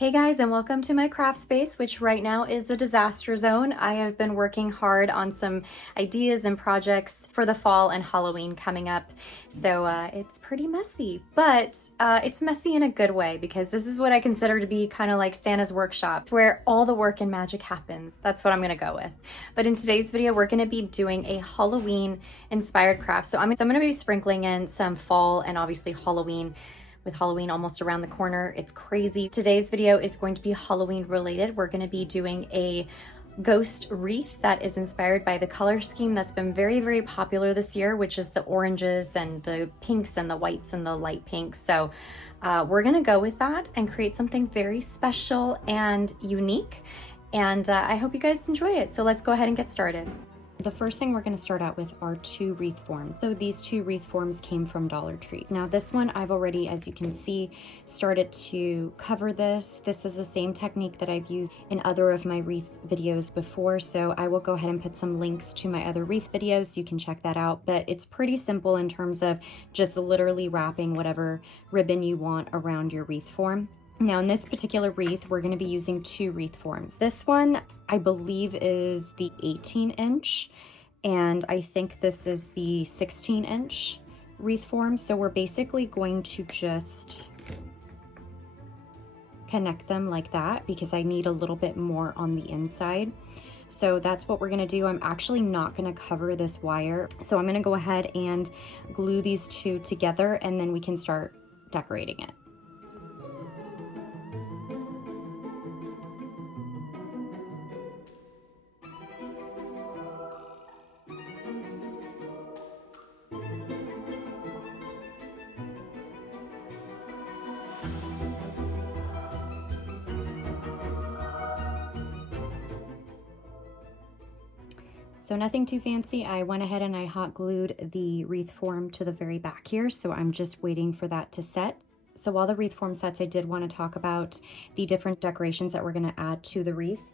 Hey guys, and welcome to my craft space, which right now is a disaster zone. I have been working hard on some ideas and projects for the fall and Halloween coming up. So it's pretty messy, but it's messy in a good way because this is what I consider to be kind of like Santa's workshop, where all the work and magic happens. That's what I'm gonna go with. But in today's video, we're gonna be doing a Halloween inspired craft. So I'm gonna be sprinkling in some fall and obviously Halloween. With Halloween almost around the corner, it's crazy. Today's video is going to be Halloween related. We're going to be doing a ghost wreath that is inspired by the color scheme that's been very, very popular this year, which is the oranges and the pinks and the whites and the light pinks. So we're going to go with that and create something very special and unique. And I hope you guys enjoy it. So let's go ahead and get started. The first thing we're going to start out with are two wreath forms. So these two wreath forms came from Dollar Tree. Now this one I've already, as you can see, started to cover this. This is the same technique that I've used in other of my wreath videos before. So I will go ahead and put some links to my other wreath videos so you can check that out. But it's pretty simple in terms of just literally wrapping whatever ribbon you want around your wreath form. Now in this particular wreath, we're going to be using two wreath forms. This one, I believe, is the 18-inch, and I think this is the 16-inch wreath form. So we're basically going to just connect them like that because I need a little bit more on the inside. So that's what we're going to do. I'm actually not going to cover this wire. So I'm going to go ahead and glue these two together, and then we can start decorating it. So nothing too fancy. I went ahead and I hot glued the wreath form to the very back here. So I'm just waiting for that to set. So while the wreath form sets, I did want to talk about the different decorations that we're going to add to the wreath.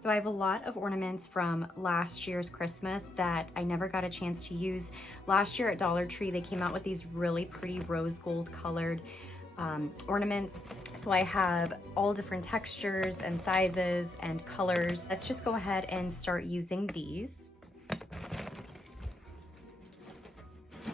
So I have a lot of ornaments from last year's Christmas that I never got a chance to use. Last year at Dollar Tree, they came out with these really pretty rose gold colored ornaments. So I have all different textures and sizes and colors. Let's just go ahead and start using these.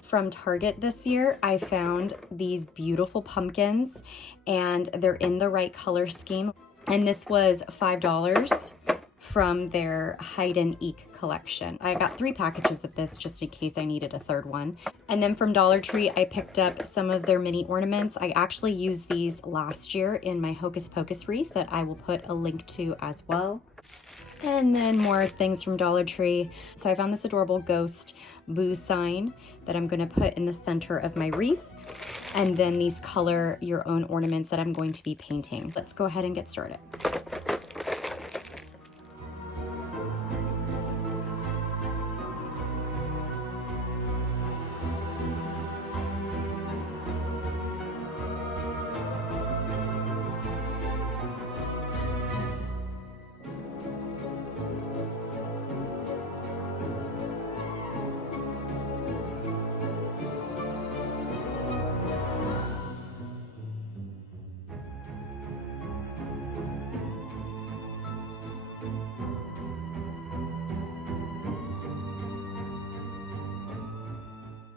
From Target this year, I found these beautiful pumpkins and they're in the right color scheme. And this was $5 from their Hide and Eek collection. I got 3 packages of this just in case I needed a third one. And then from Dollar Tree, I picked up some of their mini ornaments. I actually used these last year in my Hocus Pocus wreath that I will put a link to as well. And then more things from Dollar Tree. So I found this adorable ghost boo sign that I'm going to put in the center of my wreath. And then these color your own ornaments that I'm going to be painting. Let's go ahead and get started.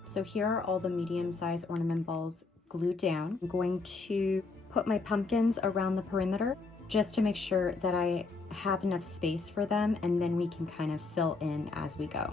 So here are all the medium-sized ornament balls glued down. I'm going to put my pumpkins around the perimeter just to make sure that I have enough space for them, and then we can kind of fill in as we go.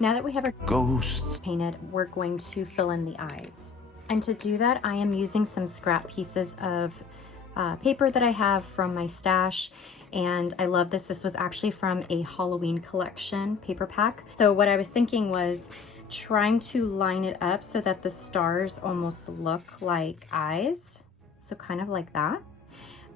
Now that we have our ghosts painted, we're going to fill in the eyes. And to do that, I am using some scrap pieces of paper that I have from my stash. And I love this. This was actually from a Halloween collection paper pack. So what I was thinking was trying to line it up so that the stars almost look like eyes. So kind of like that.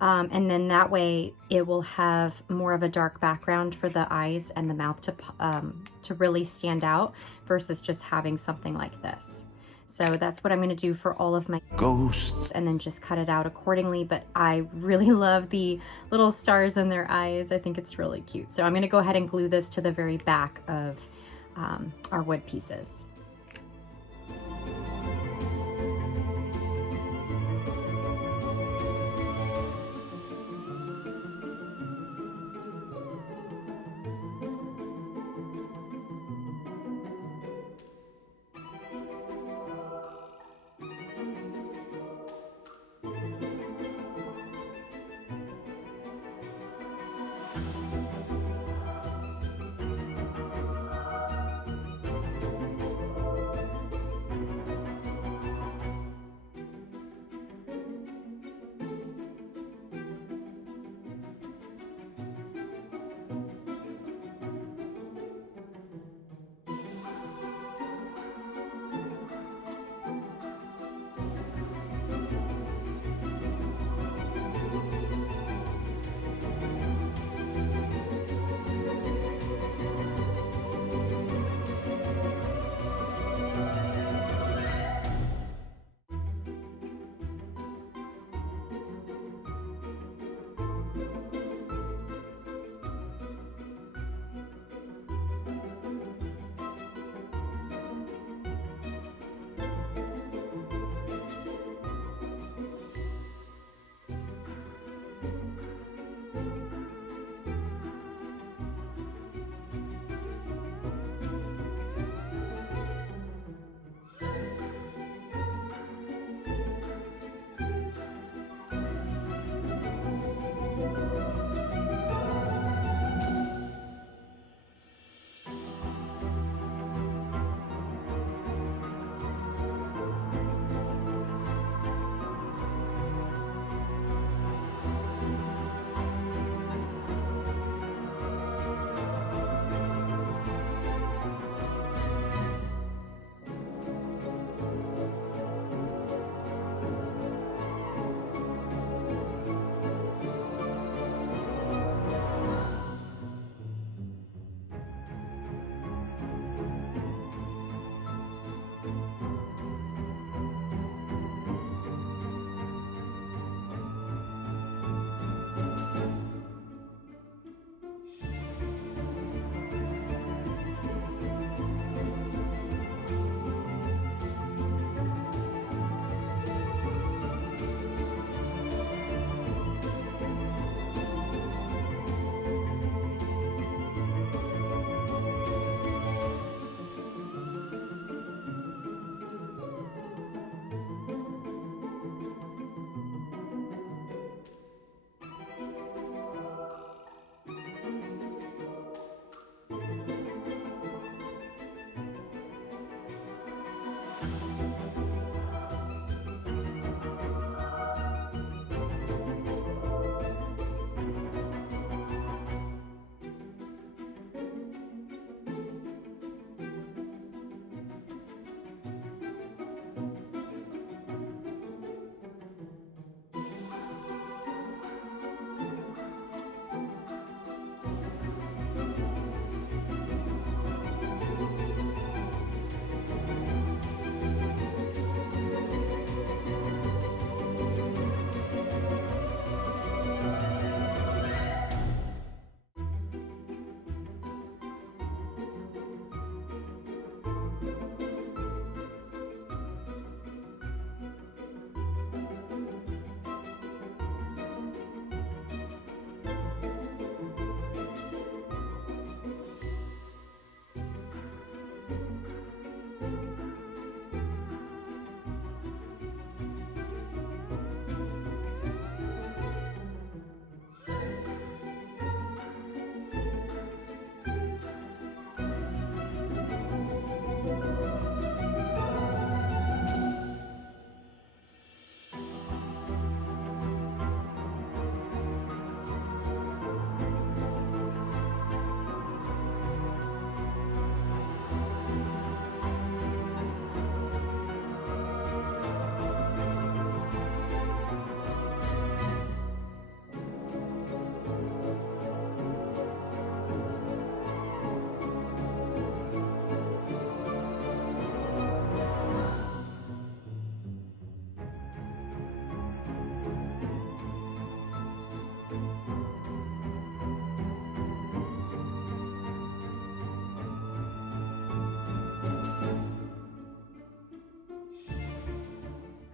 And then that way it will have more of a dark background for the eyes and the mouth to really stand out versus just having something like this. So that's what I'm gonna do for all of my ghosts and then just cut it out accordingly. But I really love the little stars in their eyes. I think it's really cute. So I'm gonna go ahead and glue this to the very back of our wood pieces.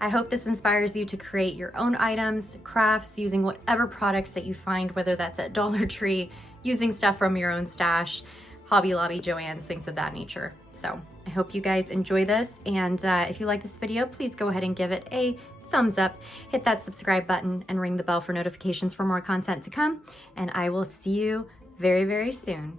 I hope this inspires you to create your own items, crafts, using whatever products that you find, whether that's at Dollar Tree, using stuff from your own stash, Hobby Lobby, Joann's, things of that nature. So I hope you guys enjoy this, and if you like this video, please go ahead and give it a thumbs up, hit that subscribe button, and ring the bell for notifications for more content to come, and I will see you very, very soon.